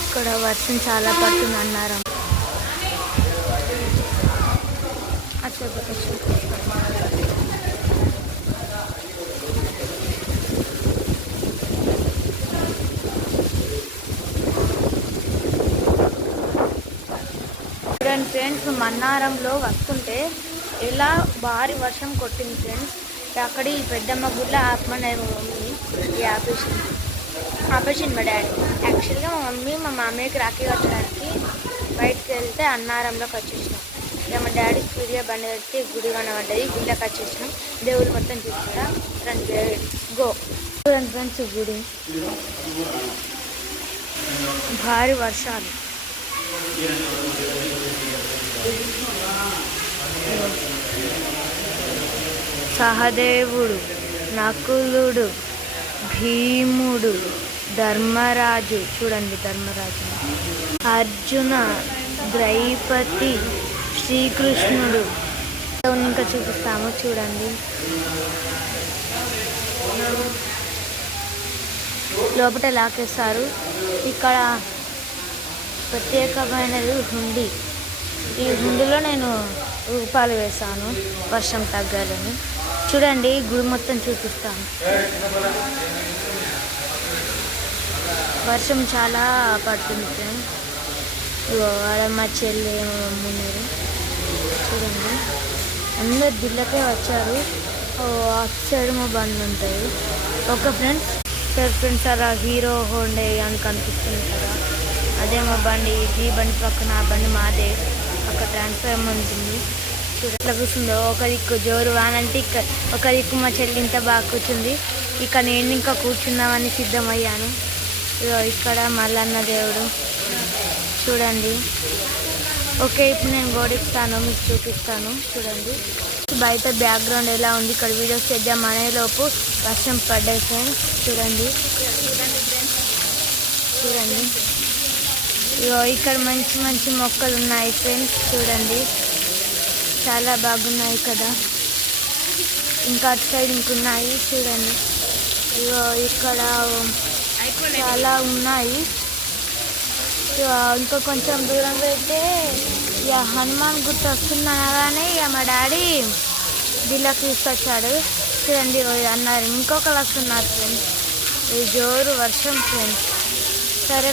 ఇక్కడ వర్షం చాలా పడుతుంది అన్నారం. చూడండి ఫ్రెండ్స్, మన్నారంలో వస్తుంటే ఎలా భారీ వర్షం కొట్టింది ఫ్రెండ్స్. అక్కడ ఈ పెద్దమ్మ గుడిలో ఆపమని మా మమ్మీ ఆపరేషన్ మా డాడీ. యాక్చువల్గా మా మమ్మీ మా మామయ్యకి రాఖీ కట్టడానికి బయటకు వెళ్తే అన్నారంలోకి వచ్చేసినాం. ఇక మా డాడీ స్పీడ్గా బండి పెట్టి గుడి కనబడ్డది, గుడిలోకి వచ్చేసినాం. దేవుడు మొత్తం చూసుకుంటా రండి గో. చూడండి ఫ్రెండ్స్, గుడి భారీ వర్షాలు. సహదేవుడు, నకులుడు, భీముడు, ధర్మరాజు, చూడండి ధర్మరాజు, అర్జున, ద్రౌపది, శ్రీకృష్ణుడు. ఇంకా చూపిస్తాము చూడండి. లోపల లాకేస్తారు. ఇక్కడ ప్రత్యేకమైనది హుండీ. ఈ హుండీలో నేను రూపాయలు వేసాను వర్షం తగ్గాలని. చూడండి గుడి మొత్తం చూపిస్తాను. వర్షం చాలా పడుతుంది ఫ్రెండ్స్. ఆడ మా చెల్లి ఉన్నారు చూడండి. అందరు దిల్లకే వచ్చారు. అటు సైడ్ మా బండ్లు ఉంటాయి. Okay friends. అలా హీరో హోండే అని కనిపిస్తుంది కదా, అదే మా బండి. ఈ బండి పక్కన ఆ బండి మాదే. అక్కడ ట్రాన్స్ఫార్మర్ ఉంటుంది. ఎట్లా కూర్చుందో, ఒక దిక్కు జోరు వానంటే ఇక్కడ ఒక దిక్కు మా చెల్లి ఇంత బాగా కూర్చుంది. ఇక్కడ నేను ఇంకా కూర్చున్నామని సిద్ధమయ్యాను. ఇక్కడ మల్లన్న దేవుడు చూడండి. ఓకే, ఇప్పుడు నేను గోడెక్కుతాను, మీకు చూపిస్తాను చూడండి. బయట బ్యాక్గ్రౌండ్ ఎలా ఉంది. ఇక్కడ వీడియోస్ చేద్దాం అనేలోపు వర్షం పడ్డాయి ఫ్రెండ్స్. చూడండి చూడండి. ఇక్కడ మంచి మంచి మొక్కలు ఉన్నాయి ఫ్రెండ్స్. చూడండి చాలా బాగున్నాయి కదా. ఇంకా అటు సైడ్ ఇంకున్నాయి చూడండి. ఇక్కడ చాలా ఉన్నాయి. ఇంకా కొంచెం దూరం అయితే ఇక హనుమాన్ గుర్తు వస్తుందనగానే ఇక మా డాడీ దిల్లకు తీసుకొచ్చాడు. చూడండి అన్నారు. ఇంకొకరు వస్తున్నారు ఫ్రెండ్స్. జోరు వర్షం ఫ్రెండ్స్. సరే.